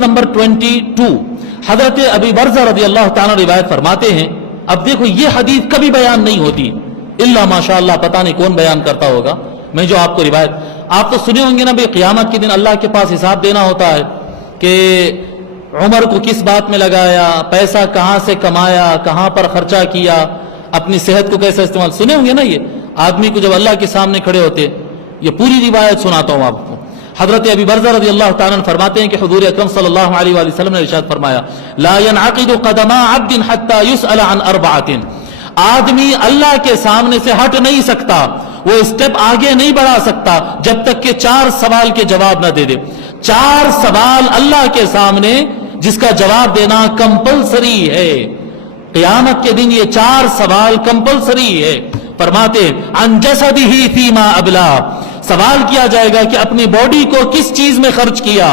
Number 22 حضرت ابی برزہ رضی اللہ تعالیٰ روایت فرماتے ہیں. اب دیکھو یہ حدیث کبھی بیان نہیں ہوتی الا ماشاءاللہ پتہ نہیں کون بیان کرتا ہوگا. میں جو آپ کو روایت آپ تو سنے ہوں گے نا، بھئی قیامت کے دن اللہ کے پاس حساب دینا ہوتا ہے کہ عمر کو کس بات میں لگایا، پیسہ کہاں سے کمایا، کہاں پر خرچہ کیا، اپنی صحت کو کیسے استعمال. سنے ہوں گے نا یہ آدمی کو جب اللہ کے سامنے کھڑے ہوتے. یہ پوری روایت سناتا ہوں آپ کو. حضرت ابی برزہ رضی اللہ تعالیٰ عنہ فرماتے ہیں کہ حضور اکرم صلی اللہ علیہ وآلہ وسلم نے ارشاد فرمایا لا ينعقد قدما عبد حتى يسأل عن اربعۃ. آدمی اللہ کے سامنے سے ہٹ نہیں سکتا، وہ اسٹیپ آگے نہیں بڑھا سکتا جب تک کہ 4 سوال کے جواب نہ دے دے. 4 سوال اللہ کے سامنے جس کا جواب دینا کمپلسری ہے. قیامت کے دن یہ 4 سوال کمپلسری ہے. فرماتے ہیں عن جسدہ فیما ابلا، سوال کیا جائے گا کہ اپنی باڈی کو کس چیز میں خرچ کیا،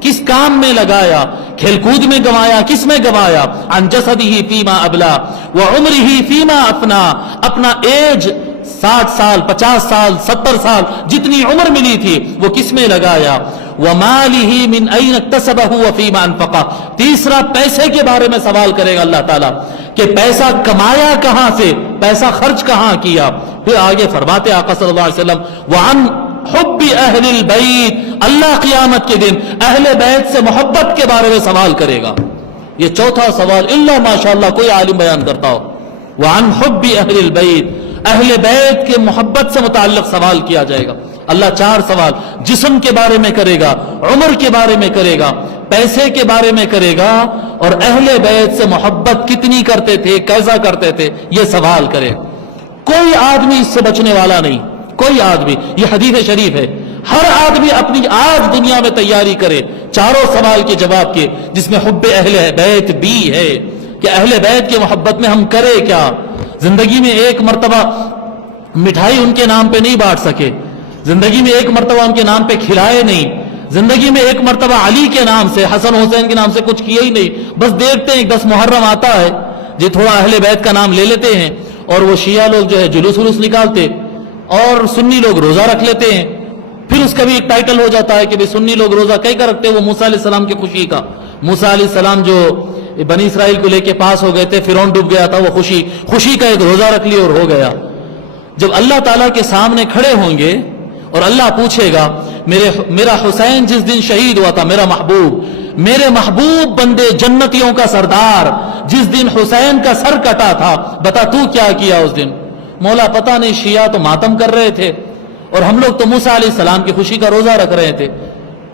کس کام میں لگایا، کھیل کود میں گوایا، کس میں گوایا. عن جسدہ فیما ابلا وعمرہ فیما افنا، اپنا ایج 60 سال 50 سال 70 سال جتنی عمر ملی تھی وہ کس میں لگایا. ومالہ من این اکتسبہ وفیما انفقہ، تیسرا پیسے کے بارے میں سوال کرے گا اللہ تعالیٰ کہ پیسہ کمایا کہاں سے، پیسہ خرچ کہاں کیا. پھر آگے فرماتے آقا صلی اللہ علیہ وسلم وعن حب اہل البیت، اللہ قیامت کے دن اہل بیت سے محبت کے بارے میں سوال کرے گا. یہ چوتھا سوال الا ماشاءاللہ کوئی عالم بیان کرتا ہو. وعن حب اہل البیت، اہل بیت کے محبت سے متعلق سوال کیا جائے گا. اللہ 4 سوال جسم کے بارے میں کرے گا، عمر کے بارے میں کرے گا، پیسے کے بارے میں کرے گا، اور اہل بیت سے محبت کتنی کرتے تھے، کیسا کرتے تھے، یہ سوال کرے. کوئی آدمی اس سے بچنے والا نہیں، کوئی آدمی. یہ حدیث شریف ہے. ہر آدمی اپنی آج دنیا میں تیاری کرے 4 سوال کے جواب کے، جس میں حب اہل بیت بھی ہے کہ اہل بیت کے محبت میں ہم کرے کیا. زندگی میں ایک مرتبہ مٹھائی ان کے نام پہ نہیں بانٹ سکے، زندگی میں ایک مرتبہ ان کے نام پہ کھلائے نہیں، زندگی میں ایک مرتبہ علی کے نام سے، حسن حسین کے نام سے کچھ کیا ہی نہیں. بس دیکھتے ہیں 10 محرم آتا ہے جی تھوڑا اہل بیت کا نام لے لیتے ہیں، اور وہ شیعہ لوگ جو ہے جلوس ولوس نکالتے، اور سنی لوگ روزہ رکھ لیتے ہیں. پھر اس کا بھی ایک ٹائٹل ہو جاتا ہے کہ سنی لوگ روزہ کئی کا رکھتے ہیں، وہ موسیٰ علیہ السلام کی خوشی کا. موسیٰ علیہ السلام جو بنی اسرائیل کو لے کے پاس ہو گئے تھے، فرعون ڈوب گیا تھا، وہ خوشی کا ایک روزہ رکھ لیا اور ہو گیا. جب اللہ تعالیٰ کے سامنے کھڑے ہوں گے اور اللہ پوچھے گا میرا حسین جس دن شہید ہوا تھا، میرے محبوب بندے جنتیوں کا سردار جس دن حسین کا سر کٹا تھا، بتا تو کیا کیا اس دن. مولا پتہ نہیں، شیعہ تو ماتم کر رہے تھے اور ہم لوگ تو موسیٰ علیہ السلام کی خوشی کا روزہ رکھ رہے تھے.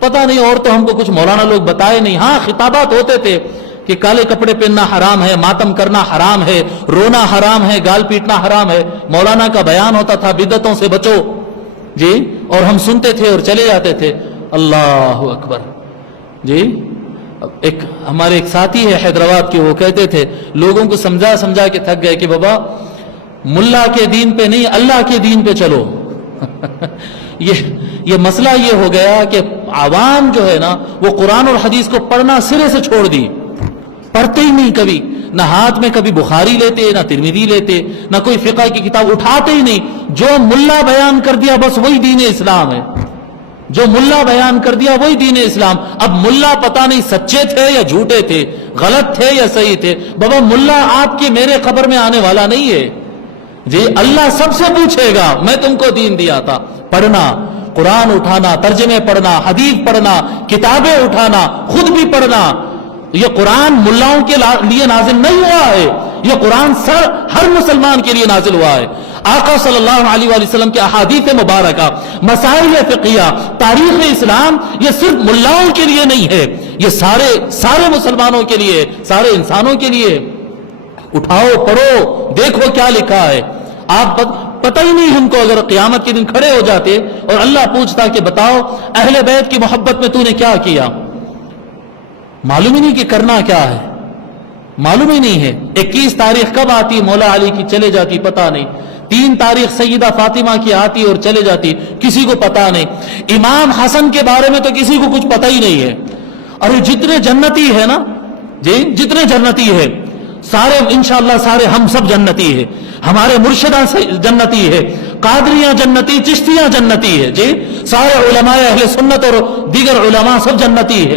پتہ نہیں، اور تو ہم کو کچھ مولانا لوگ بتائے نہیں. ہاں خطابات ہوتے تھے کہ کالے کپڑے پہننا حرام ہے، ماتم کرنا حرام ہے، رونا حرام ہے، گال پیٹنا حرام ہے. مولانا کا بیان ہوتا تھا بدعتوں سے بچو جی، اور ہم سنتے تھے اور چلے جاتے تھے. اللہ اکبر جی. ہمارے ایک ساتھی ہے حیدرآباد کے، وہ کہتے تھے لوگوں کو سمجھا کے تھک گئے کہ بابا ملا کے دین پہ نہیں، اللہ کے دین پہ چلو. یہ مسئلہ یہ ہو گیا کہ عوام جو ہے نا وہ قرآن اور حدیث کو پڑھنا سرے سے چھوڑ دی، پڑھتے ہی نہیں. کبھی نہ ہاتھ میں کبھی بخاری لیتے، نہ ترمذی لیتے، نہ کوئی فقہ کی کتاب اٹھاتے ہی نہیں. جو ملا بیان کر دیا بس وہی دین اسلام ہے، جو ملا بیان کر دیا وہی دین اسلام. اب ملا پتہ نہیں سچے تھے یا جھوٹے تھے، غلط تھے یا صحیح تھے. بابا ملا آپ کی میرے قبر میں آنے والا نہیں ہے جی. اللہ سب سے پوچھے گا میں تم کو دین دیا تھا. پڑھنا، قرآن اٹھانا، ترجمے پڑھنا، حدیث پڑھنا، کتابیں اٹھانا، خود بھی پڑھنا. یہ قرآن ملاؤں کے لیے نازل نہیں ہوا ہے، یہ قرآن ہر مسلمان کے لیے نازل ہوا ہے. آقا صلی اللہ علیہ وآلہ وسلم کے احادیث مبارکہ، مسائل فقہیہ، تاریخ اسلام، یہ صرف ملاؤں کے لیے نہیں ہے، یہ سارے مسلمانوں کے لیے، سارے انسانوں کے لیے. اٹھاؤ، پڑھو، دیکھو کیا لکھا ہے. آپ پتہ ہی نہیں ہم کو اگر قیامت کے دن کھڑے ہو جاتے اور اللہ پوچھتا کہ بتاؤ اہل بیت کی محبت میں تو نے کیا کیا، معلوم ہی نہیں کہ کرنا کیا ہے، معلوم ہی نہیں ہے. 21 تاریخ کب آتی مولا علی کی چلے جاتی پتہ نہیں، 3 تاریخ سیدہ فاطمہ کی آتی اور چلے جاتی کسی کو پتہ نہیں. امام حسن کے بارے میں تو کسی کو کچھ پتہ ہی نہیں ہے. اور جتنے جنتی ہے نا جی، جتنے جنتی ہے سارے انشاءاللہ سارے ہم سب جنتی ہے. ہمارے مرشدہ جنتی ہے، قادریاں جنتی، چشتیاں جنتی ہے جی. سارے علماء اہل سنت اور دیگر علماء سب جنتی ہے.